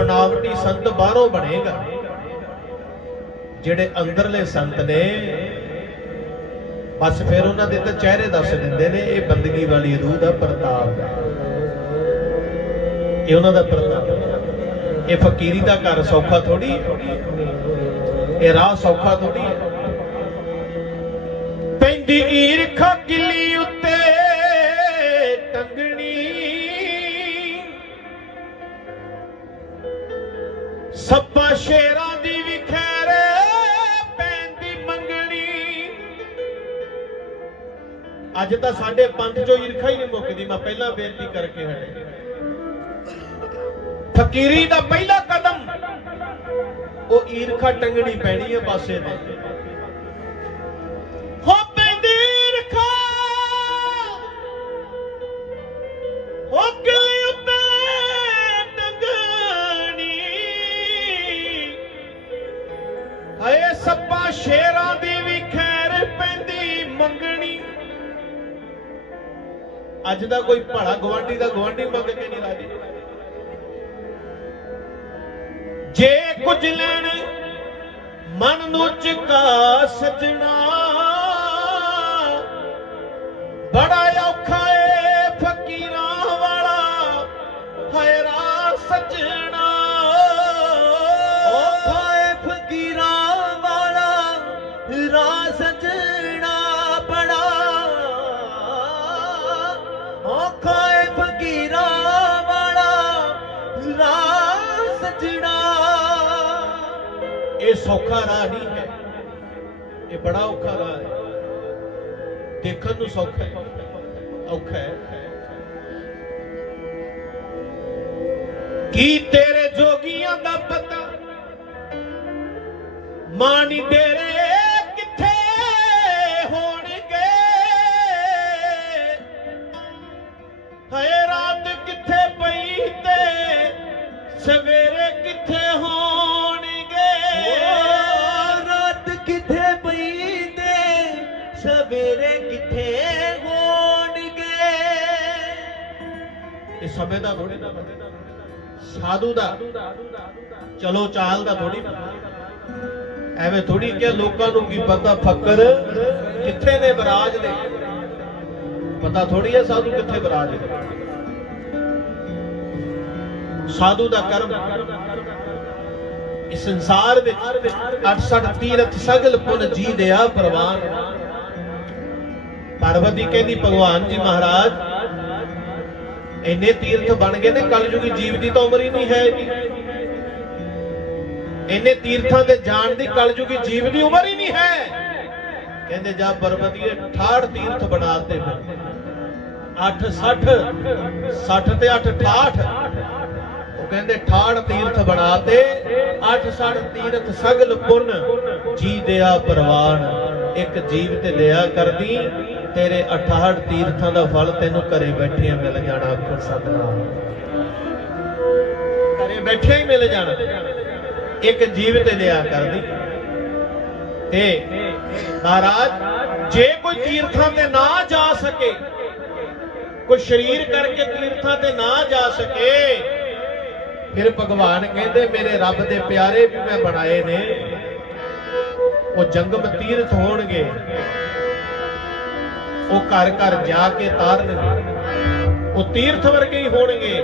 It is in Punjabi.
ਬਨਾਵਟੀ ਸੰਤ ਬਾਹਰੋਂ ਬਣੇਗਾ। ਜਿਹੜੇ ਅੰਦਰਲੇ ਸੰਤ ਨੇ, ਬਸ ਫਿਰ ਉਹਨਾਂ ਦੇ ਤਾਂ ਚਿਹਰੇ ਦੱਸ ਦਿੰਦੇ ਨੇ, ਇਹ ਬੰਦਗੀ ਵਾਲੀ ਰੂਹ ਦਾ ਪ੍ਰਤਾਪ ਹੈ ਇਹ ਉਹਨਾਂ ਦਾ ਪ੍ਰਤਾਪ ਇਹ ਫਕੀਰੀ ਦਾ ਘਰ ਸੌਖਾ ਥੋੜੀ ਇਹ ਰਾਹ ਸੌਖਾ ਥੋੜੀ ਪੈਂਦੀ ਈਰਖਾ ਕਿਲੀ ਸੱਪਾ ਸ਼ੇਰਾਂ ਦੀ ਵੀ ਪੈਂਦੀ ਮੰਗਣੀ। ਅੱਜ ਤਾਂ ਸਾਡੇ ਪੰਥ ਚੋਂ ਈਰਖਾ ਹੀ ਨਹੀਂ ਮੁੱਕਦੀ, ਮੈਂ ਪਹਿਲਾਂ ਬੇਨਤੀ ਕਰਕੇ ਹਟੇ। ਫਕੀਰੀ ਦਾ ਪਹਿਲਾ ਕਦਮ, ਉਹ ਈਰਖਾ ਟੰਗਣੀ ਪੈਣੀ ਹੈ ਪਾਸੇ ਤੇ। ਸ਼ੇਰਾਂ ਦੀ ਵੀ ਖੈਰ ਪੈਂਦੀ ਮੰਗਣੀ। ਅੱਜ ਦਾ ਕੋਈ ਭਲਾ ਗਵਾਂਢੀ ਦਾ ਗਵਾਂਢੀ ਮੰਗ ਕੇ ਨਹੀਂ ਰਾਜੀ। ਜੇ ਕੁਝ ਲੈਣ, ਮਨ ਨੂੰ ਝੁਕਾ ਸਜਣਾ ਸਜਣਾ। ਇਹ ਸੌਖਾ ਰਾਹ ਨਹੀਂ ਹੈ। ਇਹ ਬੜਾ ਔਖਾ ਰਾਹ ਹੈ। ਦੇਖਣ ਨੂੰ ਸੌਖਾ ਹੈ। ਔਖਾ ਹੈ। ਕੀ ਤੇਰੇ ਜੋਗੀਆਂ ਦਾ ਪਤਾ? ਮਾਣੀ ਤੇਰੇ ਸਵੇਰੇ ਕਿੱਥੇ ਹੋਣਗੇ? ਰਾਤ ਕਿੱਥੇ ਪਈ ਤੇ ਸਵੇਰੇ ਕਿੱਥੇ ਹੋਣਗੇ? ਇਹ ਸਮੇਂ ਦਾ ਥੋੜੀ ਨਾ ਸਾਧੂ ਦਾ। ਚਲੋ ਚਾਲ ਦਾ ਥੋੜੀ ਐਵੇਂ ਥੋੜੀ ਕਿ ਲੋਕਾਂ ਨੂੰ ਕੀ ਪਤਾ ਫੱਕਰ ਕਿੱਥੇ ਨੇ ਬਰਾਜ ਦੇ। ਪਤਾ ਥੋੜੀ ਹੈ ਸਾਧੂ ਕਿੱਥੇ ਬਰਾਜ ਦੇ। ਸਾਧੂ ਦਾ ਕਰਮ। ਇਸ ਸੰਸਾਰ ਵਿੱਚ 68 ਤੀਰਥ ਸਗਲ ਪੁਨ ਜੀ ਦਿਆ ਪ੍ਰਵਾਨ। ਪਾਰਵਤੀ ਕਹਿੰਦੀ, ਭਗਵਾਨ ਜੀ ਮਹਾਰਾਜ, ਇੰਨੇ ਤੀਰਥ ਬਣ ਗਏ ਨੇ, ਕਲਯੁਗੀ ਜੀਵ ਦੀ ਤਾਂ ਉਮਰ ਹੀ ਨਹੀਂ ਹੈ ਜੀ। ਇੰਨੇ ਤੀਰਥਾਂ ਤੇ ਜਾਣ ਦੀ ਕਲਯੁਗੀ ਜੀਵ ਦੀ ਉਮਰ ਹੀ ਨਹੀਂ ਹੈ। ਕਹਿੰਦੇ, ਜਾ ਪਰਬਤੀਏ 68 ਤੀਰਥ ਬਣਾਤੇ ਫਿਰ। 8 60 60 ਤੇ 8 68 ਕਹਿੰਦੇ 68 ਤੀਰਥ ਬਣਾਤੇ 8 60 ਤੀਰਥ ਸਗਲ ਪੁੰਨ, ਜੀ ਦਿਆ ਪ੍ਰਵਾਨ। ਇੱਕ ਜੀਵ ਤੇ ਲਿਆ ਕਰਦੀ, ਤੇਰੇ 68 ਤੀਰਥਾਂ ਦਾ ਫਲ ਤੈਨੂੰ ਘਰੇ ਬੈਠਿਆਂ ਮਿਲ ਜਾਣਾ, ਆਖੋ ਸਤਨਾਮ। ਘਰੇ ਬੈਠਿਆਂ ਹੀ ਮਿਲ ਜਾਣਾ। ਇੱਕ ਜੀਵ ਤੇ ਲਿਆ ਕਰਦੀ। ਤੇ ਮਹਾਰਾਜ, ਜੇ ਕੋਈ ਤੀਰਥਾਂ ਤੇ ਨਾ ਜਾ ਸਕੇ, ਕੋਈ ਸ਼ਰੀਰ ਕਰਕੇ ਤੀਰਥਾਂ ਤੇ ਨਾ ਜਾ ਸਕੇ ਫਿਰ ਭਗਵਾਨ ਕਹਿੰਦੇ, ਮੇਰੇ ਰੱਬ ਦੇ ਪਿਆਰੇ ਵੀ ਮੈਂ ਬਣਾਏ ਨੇ। ਉਹ ਜੰਗਮ ਤੀਰਥ ਹੋਣਗੇ। ਉਹ ਘਰ ਘਰ ਜਾ ਕੇ ਤਾਰਨਗੇ ਉਹ ਤੀਰਥ ਵਰਗੇ ਹੀ ਹੋਣਗੇ।